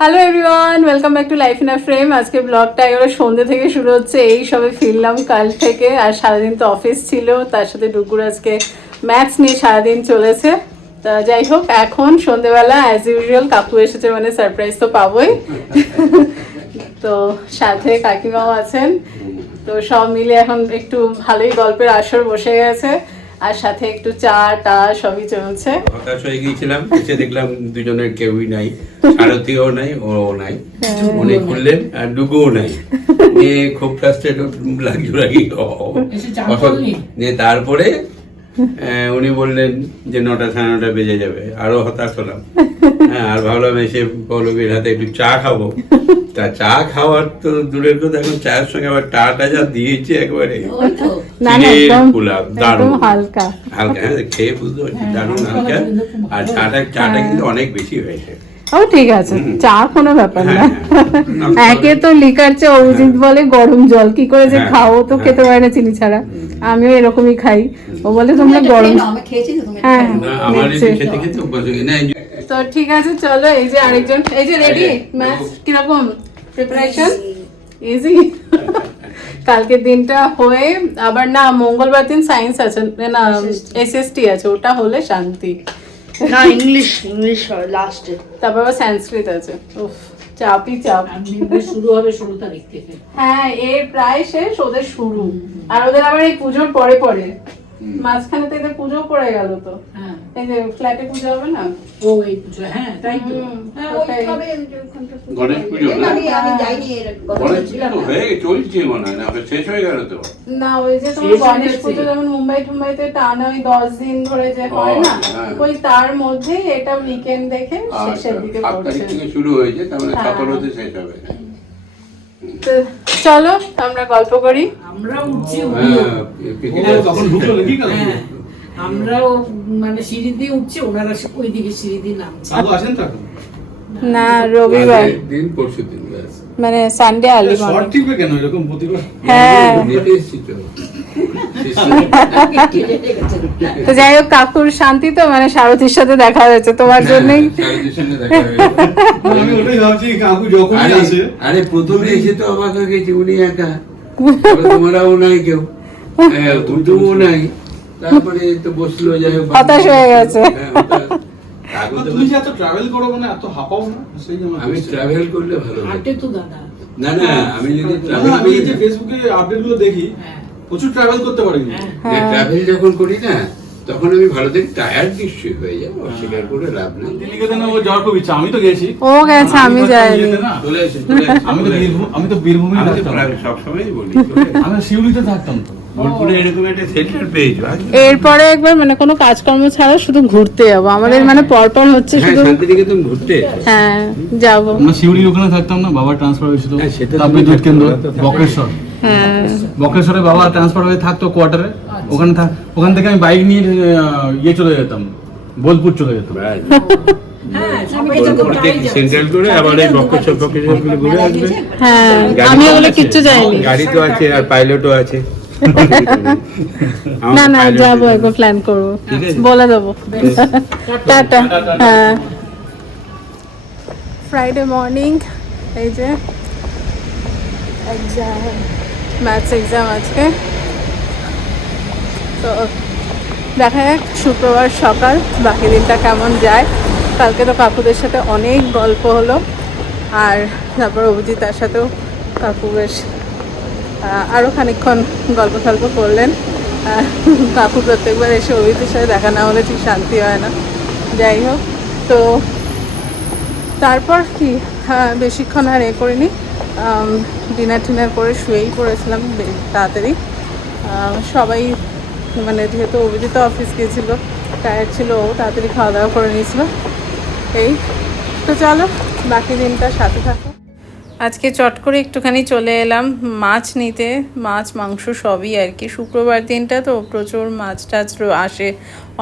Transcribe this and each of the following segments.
Hello everyone, welcome back to life in a frame. আজকে ব্লগটা একেবারে সন্ধ্যে থেকে শুরু হচ্ছে। এই সবে ফিরলাম কাল থেকে, আর সারাদিন তো অফিস ছিল, তার সাথে ডুকুর আজকে ম্যাথস নিয়ে সারাদিন চলেছে। তা যাই হোক, এখন সন্ধ্যেবেলা অ্যাজ ইউজুয়াল কাকু এসেছে, মানে সারপ্রাইজ তো পাবোই। তো সাথে কাকিমাও আছেন, তো সব মিলে এখন একটু ভালোই গল্পের আসর বসে গেছে, আর সাথে একটু চা টা সবই চলছে। হতাশ হয়ে গিয়েছিলাম, এসে দেখলাম দুজনের কেউই নাই, সারথীও নাই, ও নাই, উনি খুললেন আর ডুগুও নাই। নিয়ে খুব ফ্রাস্ট্রেটেড লাগি। তারপরে উনি বললেন যে 9টা সাড়ে 9টা বেজে যাবে, আরো হতাশ হলাম। হ্যাঁ, আর ভাবলাম এসে পৌলবীর হাতে একটু চা খাবো। তা চা খাওয়ার তো দূরের কথা, এখন চায়ের সঙ্গে আবার টাটা যা দিয়েছে একবারে দারুণ হালকা হালকা। হ্যাঁ, খেয়ে বুঝতে পারছি দারুণ হালকা। আর চাটা কিন্তু অনেক বেশি হয়েছে। ও ঠিক আছে, চা কোনো ব্যাপার না। একে তো লিকার চা, অভিজিৎ বলে গরম জল, কি করে যে খাও, তো খেতে পারে না চিনি ছাড়া। আমিও এরকমই খাই, ও বলে তোমরা গরম। হ্যাঁ, তো ঠিক আছে, চলো। এই যে আরেকজন, এই যে রেডি। ম্যাথ কিরকম প্রিপারেশন? ইজি। কালকের দিনটা হয়ে আবার না, মঙ্গলবার দিন সায়েন্স আছে না, এসএসটি আছে, ওটা হলে শান্তি। না, ইংলিশ লাস্টে, তারপর সংস্কৃত আছে। উফ, চাপই চাপ। শুরু হবে 16 তারিখ থেকে। হ্যাঁ, এর প্রায় শেষ, ওদের শুরু। আর ওদের আবার এই পুজোর পরে পরে, মাঝখানে তো এদের পুজো পড়ে গেল। তো এই যে ফ্ল্যাটে পুজো হবে না, ও এই পুজো। হ্যাঁ, তাই তো। গণেশ পুজো আমি যাইনি, গণেশ পুজো তো হয়ে চলছে মনে হয়, না শেষ হয়ে গেল তো? না, ওই যে তোমার গণেশ পুজো যেমন মুম্বাই টুম্বাইতে টানা ওই 10 দিন ধরে যে হয় না, ওই তার মধ্যে এটা উইকেন্ড দেখে শেষের দিকে 7 তারিখ থেকে শুরু হয়েছে, তার মানে 17তে শেষ হবে। তো চলো আমরা গল্প করি। আমরা উঠছি, আমরাও মানে সিঁড়ি দিয়ে উঠছি, ওনারা ওইদিকে সিঁড়ি দিয়ে নামছে। না, রবিবার দিন, পরশু দিন, মানে সানডে আর্লি মর্নিং। কেন এরকম প্রতিবার? হ্যাঁ, তো যাই হোক, কাকুর শান্তি তো, মানে সারথীর সাথে দেখা হয়েছে তোমার জন্যই। আমি ওটাই ভাবছি, কাকু যখনই আসে। আরে প্রথমে এসে তো অবাক হয়ে গেছি, উনি একা, তোমরাও নাই কেউ, দুটোও নাই। তারপরে তো বসলো, যাই হোক হতাশ হয়ে গেছে। তুমি যে এত ট্রাভেল করো, মানে এত হাঁপাও না? সেই জন্য আমি ট্রাভেল করলে ভালো লাগে। হাঁটে তো দাদা। না না, আমি যদি আমি যে ফেসবুকে আপডেট গুলো দেখি, প্রচুর ট্রাভেল করতে পারি। ট্রাভেল যখন করি না, তখন আমি ভালো দেখি, টায়ার্ড নিশ্চয়ই হয়ে যাবো, অস্বীকার করে লাভ নেই। দিল্লিকে তো ও যাওয়ার খুব ইচ্ছা, আমি তো গেছি। ও গেছে, আমি যাইনি। চলে এসে আমি তো বীরভূমে সবসময়ই বলি, আমি শিউলিতে থাকতাম তো। বোলপুরে এরকম একটা সেন্টার পেয়েছো। এরপরে একবার মানে কোনো কাজকর্ম ছাড়া শুধু ঘুরতে যাবো আমাদের, মানে পরপর হচ্ছে শুধু। শান্তিনিকেতন ঘুরতে? হ্যাঁ, যাবো। আমরা শিউলির ওখানে থাকতাম না, বাবা ট্রান্সফার হয়েছিল সেটা তাপবিদ্যুৎ কেন্দ্র বক্রেশ্বর। হ্যাঁ, বক্রেশ্বরে বাবা ট্রান্সফার হয়ে থাকতো কোয়ার্টারে। ওখান থেকে আমি বাইক নিয়ে ইয়ে চলে যেতাম, বোলপুর চলে যেতাম। সেন্ট্রাল করে আবার এই বক্রেশ্বর ঘুরে আসবে। হ্যাঁ, আমি ওগুলো কিচ্ছু যাইনি। গাড়ি তো আছে, আর পাইলটও আছে। না না, যাবো, একবার প্ল্যান করবো, বলে দেবো। টাটা। হ্যাঁ, ফ্রাইডে মর্নিং, এই যে এক্সাম, ম্যাথস এক্সাম আজকে। তো দেখা যাক শুক্রবার সকাল বাকি দিনটা কেমন যায়। কালকে তো কাকুদের সাথে অনেক গল্প হলো, আর তারপর অভিজিৎ তার সাথেও কাকু বেশ আরও খানিকক্ষণ গল্প টল্প করলেন। কাকু প্রত্যেকবার এসে অভিজিতের সাথে দেখা না হলে ঠিক শান্তি হয় না। যাই হোক, তো তারপর কি, বেশিক্ষণ আর করিনি, ডিনার টিনার করে শুয়েই পড়েছিলাম তাড়াতাড়ি। সবাই মানে যেহেতু অভিজিৎ অফিস গিয়েছিলো, টায়ার্ড ছিল, ও তাড়াতাড়ি খাওয়া দাওয়া করে নিয়েছিল। এই তো চলো বাকি দিনটা সাথে থাকো। আজকে চট করে একটুখানি চলে এলাম মাছ নিতে, মাছ মাংস সবই আর কি। শুক্রবার দিনটা তো প্রচুর মাছ টাছ আসে,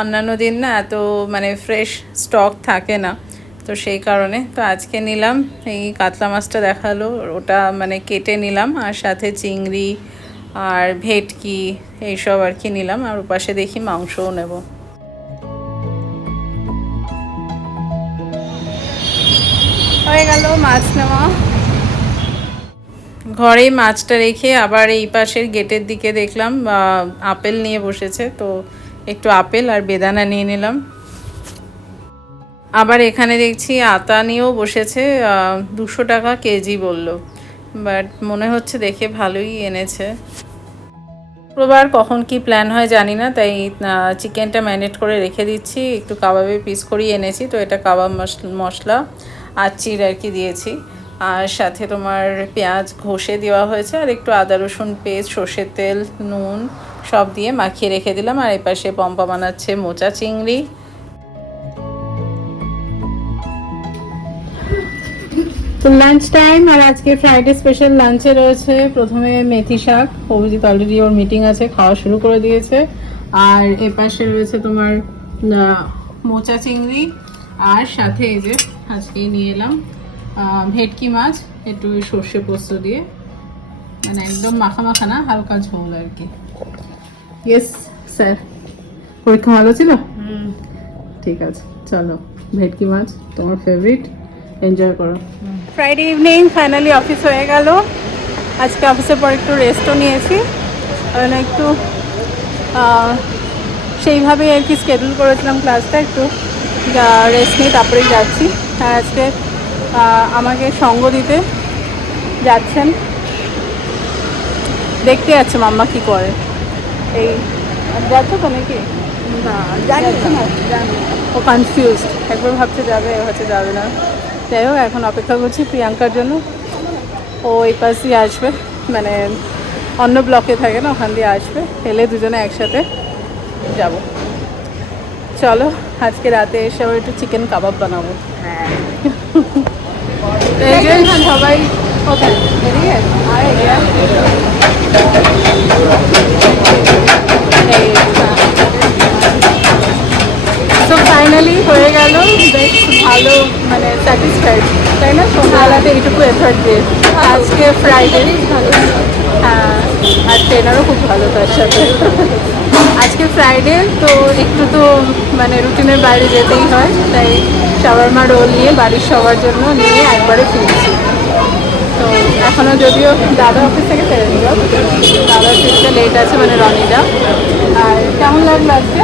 অন্যান্য দিন না এত মানে ফ্রেশ স্টক থাকে না, তো সেই কারণে তো আজকে নিলাম। এই কাতলা মাছটা দেখালো, ওটা মানে কেটে নিলাম, আর সাথে চিংড়ি আর ভেটকি এইসব আর কি নিলাম, আর ওপাশে দেখি মাংসও নেব। হয়ে গেল মাছ নেওয়া। ঘরেই মাছটা রেখে আবার এই পাশের গেটের দিকে দেখলাম আপেল নিয়ে বসেছে, তো একটু আপেল আর বেদানা নিয়ে নিলাম। আবার এখানে দেখছি আতা নিয়েও বসেছে, 200 টাকা কেজি বলল, বাট মনে হচ্ছে দেখে ভালোই এনেছে। শুক্রবার কখন কি প্ল্যান হয় জানি না, তাই চিকেনটা ম্যারিনেট করে রেখে দিচ্ছি। একটু কাবাবের পিস করেই এনেছি, তো এটা কাবাব মশলা আর চিড় আর কি দিয়েছি, আর সাথে তোমার পেঁয়াজ ঘষে দেওয়া হয়েছে, আর একটু আদা রসুন পেস্ট, সর্ষের তেল, নুন সব দিয়ে মাখিয়ে রেখে দিলাম। আর এপাশে পম্পা বানাচ্ছে মোচা চিংড়ি। তো লাঞ্চ টাইম, আর আজকে ফ্রাইডে স্পেশাল লাঞ্চে রয়েছে প্রথমে মেথি শাক। অভিজিৎ অলরেডি ওর মিটিং আছে, খাওয়া শুরু করে দিয়েছে। আর এপাশে রয়েছে তোমার মোচা চিংড়ি, আর সাথে এই যে আজকে নিয়ে এলাম ভেটকি মাছ, একটু সর্ষে পোস্ত দিয়ে, মানে একদম মাখা মাখা না, হালকা ঝোল আর কি। ইয়েস স্যার, পরীক্ষা ভালো ছিল? ঠিক আছে, চলো ভেটকি মাছ তোমার ফেভারিট, এনজয় করো। ফ্রাইডে ইভিনিং ফাইনালি অফিস হয়ে গেল। আজকে অফিসের পর একটু রেস্টও নিয়েছি, কারণ একটু সেইভাবেই আর কি স্কেডিউল করেছিলাম ক্লাসটা, একটু রেস্ট নিয়ে তারপরেই যাচ্ছি। আর আজকে আমাকে সঙ্গ দিতে যাচ্ছেন, দেখতে যাচ্ছে মাম্মা কি করে। এই যাচ্ছ তো নাকি? না যাচ্ছে না, ও কনফিউজ, একবার ভাবছে যাবে, ভাবছে যাবে না। যাই হোক, এখন অপেক্ষা করছি প্রিয়াঙ্কার জন্য। ও এই পাশ দিয়ে আসবে, মানে অন্য ব্লকে থাকে না, ওখান দিয়ে আসবে, এলে দুজনে একসাথে যাব। চলো আজকে রাতে এসে আবার একটু চিকেন কাবাব বানাবো। এই যে সবাই কোথায় এদিকে তো ফাইনালি হয়ে গেল, বেশ ভালো, মানে স্যাটিসফাইড, তাই না? সন্ধ্যাবেলাতে এইটুকু এফার্ট দিয়ে। আজকে ফ্রাইডে, হ্যাঁ, আর ট্রেনারও খুব ভালো তার সাথে। আজকে ফ্রাইডে তো একটু তো মানে রুটিনের বাইরে যেতেই হয়, তাই শাওয়ারমা রোল নিয়ে বাড়ির সবার জন্য নিয়ে একবারে ফিরছি। তো এখনও যদিও দাদা অফিস থেকে ফেরেনি, দাদা ফিরতে লেট আছে, মানে রনিদা। আর কেমন লাগলো আজকে?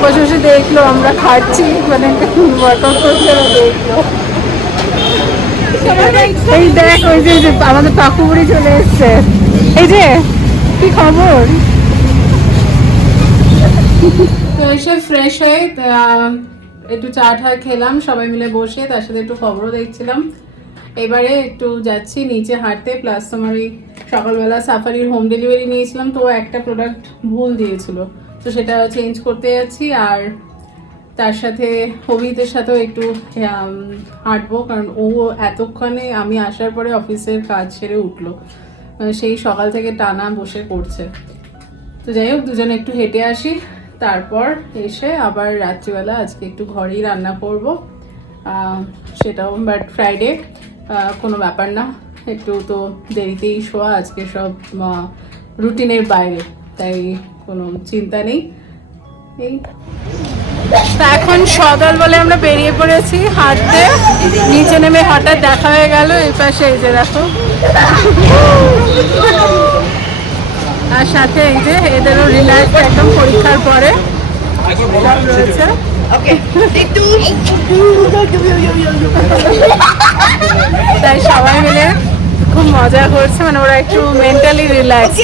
বসে বসে দেখলো আমরা খাচ্ছি, মানে ওয়ার্কআউট করছে, দেখলো। এই দেখ, ওই যে আমাদের পাকুবুড়ি চলে এসছে। এই যে কি খবর? তো এসে ফ্রেশ হয়ে একটু চা টা খেলাম সবাই মিলে বসে, তার সাথে একটু খবরও দেখছিলাম। এবারে একটু যাচ্ছি নিচে হাঁটতে, প্লাস তোমার ওই সকালবেলা সাফারির হোম ডেলিভারি নিয়েছিলাম, তো একটা প্রোডাক্ট ভুল দিয়েছিল, তো সেটা চেঞ্জ করতে যাচ্ছি। আর তার সাথে অভিজিতের সাথেও একটু হাঁটবো, কারণ ও এতক্ষণে আমি আসার পরে অফিসের কাজ সেরে উঠলো, সেই সকাল থেকে টানা বসে করছে। তো যাই হোক, দুজনে একটু হেঁটে আসি, তারপর এসে আবার রাত্রিবেলা আজকে একটু ঘরেই রান্না করব, সেটাও বাট ফ্রাইডে কোনো ব্যাপার না, একটু তো দেরিতেই শোয়া, আজকে সব রুটিনের বাইরে, তাই কোনো চিন্তা নেই। এই এখন সদল বলে আমরা বেরিয়ে পড়েছি হাঁটতে, নিচে নেমে হঠাৎ দেখা হয়ে গেল এই পাশে, এই যে দেখো, আর সাথে এই যে এদেরও রিল্যাক্স একদম পরীক্ষার পরে রয়েছে। তাই সবাই মিলে খুব মজা করছে, মানে ওরা একটু মেন্টালি রিল্যাক্স,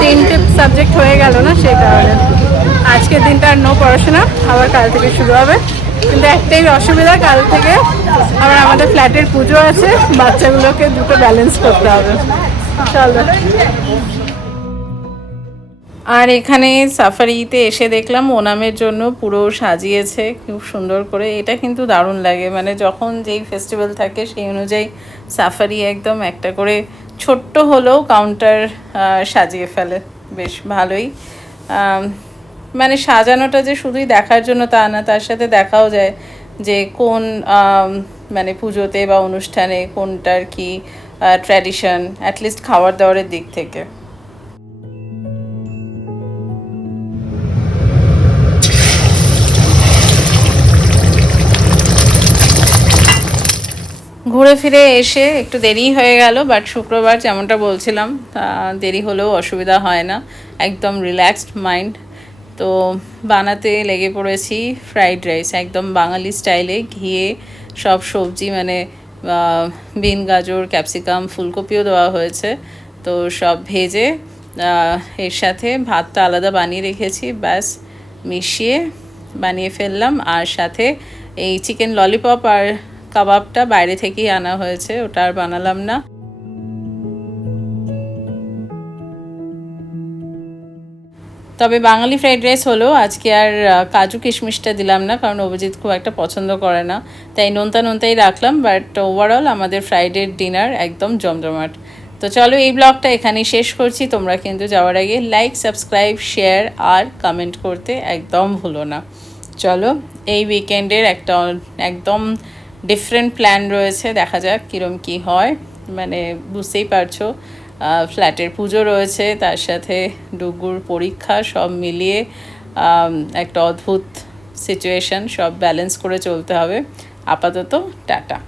3টে সাবজেক্ট হয়ে গেল না, সেই কারণে আজকের দিনটা আর নো পড়াশোনা, আবার কাল থেকে শুরু হবে। কিন্তু একটাই অসুবিধা, কাল থেকে আবার আমাদের ফ্ল্যাটের পুজো আছে, বাচ্চাগুলোকে দুটো ব্যালেন্স করতে হবে। চলো। আর এখানে সাফারিতে এসে দেখলাম ওনামের জন্য পুরো সাজিয়েছে খুব সুন্দর করে, এটা কিন্তু দারুণ লাগে, মানে যখন যেই ফেস্টিভ্যাল থাকে সেই অনুযায়ী সাফারি একদম একটা করে ছোট্ট হলেও কাউন্টার সাজিয়ে ফেলে, বেশ ভালোই। মানে সাজানোটা যে শুধুই দেখার জন্য তা না, তার সাথে দেখাও যায় যে কোন মানে পুজোতে বা অনুষ্ঠানে কোনটার কি ট্র্যাডিশন, অ্যাটলিস্ট খাবার দাবারের দিক থেকে। ঘুরে ফিরে এসে একটু দেরি হয়ে গেল, বাট শুক্রবার যেমনটা বলছিলাম দেরি হলেও অসুবিধা হয় না, একদম রিল্যাক্সড মাইন্ড। তো বানাতে লেগে পড়েছি ফ্রাইড রাইস, একদম বাঙালি স্টাইলে, ঘিয়ে সব সবজি মানে বিন, গাজর, ক্যাপসিকাম, ফুলকপিও দেওয়া হয়েছে, তো সব ভেজে এর সাথে ভাতটা আলাদা বানিয়ে রেখেছি, ব্যাস মিশিয়ে বানিয়ে ফেললাম। আর সাথে এই চিকেন ললিপপ আর কাবাবটা বাইরে থেকেই আনা হয়েছে, ওটা আর বানালাম না। তবে বাঙালি ফ্রাইড রাইস হলো, আজকে আর কাজু কিশমিশটা দিলাম না, কারণ অভিজিৎ খুব একটা পছন্দ করে না, তাই নোনতাই রাখলাম। বাট ওভারঅল আমাদের ফ্রাইডের ডিনার একদম জমজমাট। তো চলো এই ব্লগটা এখানেই শেষ করছি। তোমরা কিন্তু যাওয়ার আগে লাইক, সাবস্ক্রাইব, শেয়ার আর কমেন্ট করতে একদম ভুলো না। চলো এই উইকেন্ডের একটা একদম ডিফারেন্ট প্ল্যান রয়েছে, দেখা যাক কীরকম কী হয়। মানে বুঝতেই পারছো, ফ্ল্যাটের পুজো রয়েছে, তার সাথে ডুগুর পরীক্ষা, সব মিলিয়ে একটা অদ্ভুত সিচুয়েশন, সব ব্যালেন্স করে চলতে হবে। আপাতত টাটা।